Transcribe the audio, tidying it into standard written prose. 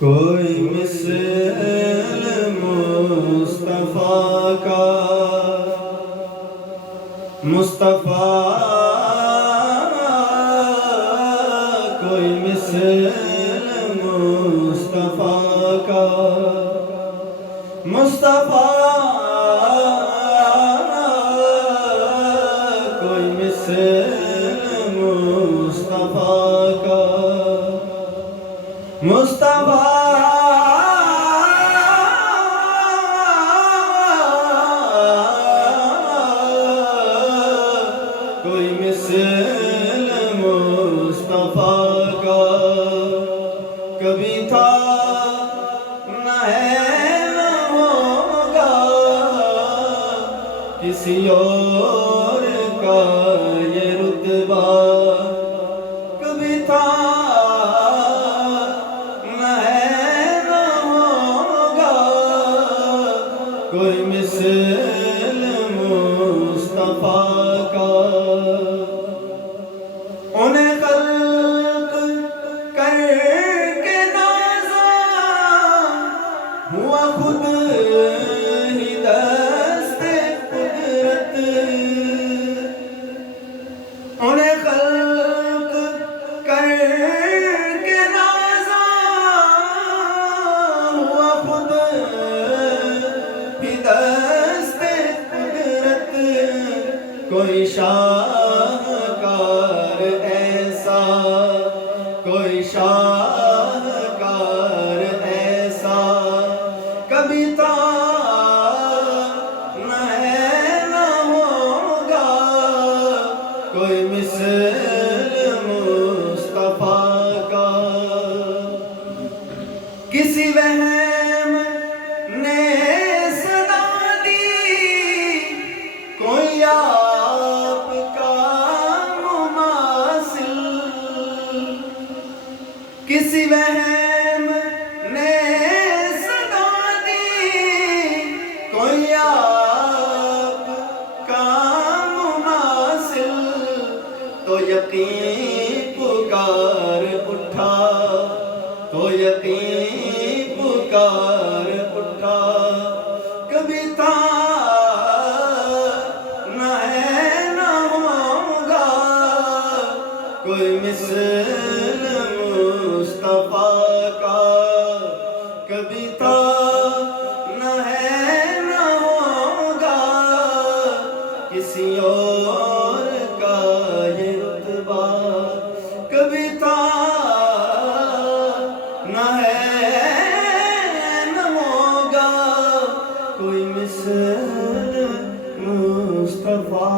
کوئی مثل مصطفیٰ کا، مصطفیٰ کوئی مثل مصطفیٰ کا، مصطفیٰ کوئی مثل مصطفیٰ کا، مصطفیٰ کوئی مثل مصطفیٰ کا کبھی تھا نہ ہے نہ ہوگا، کسی اور کا یہ رتبہ کبھی تھا نہ ہے نہ ہوگا، کوئی مثل مصطفیٰ کا۔ انہیں خلق کر کے نازا ہوا خود ہی دست قدرت، انہیں خلق کر کے نازا ہوا خود ہی دست قدرت، کوئی شاہکار ایسا، کوئی شاہکار ایسا کبھی تھا نہ ہے نہ ہوگا، کوئی مثل مصطفیٰ کا۔ کسی وہم نے صدا دی کوئی آپ کا مماثل، کسی وہم نے صدا دی کوئی آپ کا مماثل، تو یقین پکار اٹھا، تو یقین پکار اٹھا، کبھی تھا نہ ہے نہ ہوگا، کوئی مثل مصطفیٰ کا کبھی تھا نہ ہے نہ ہوگا، کسی اور کا یہ رتبہ کبھی تھا نہ ہے نہ ہوگا، کوئی مثل مصطفیٰ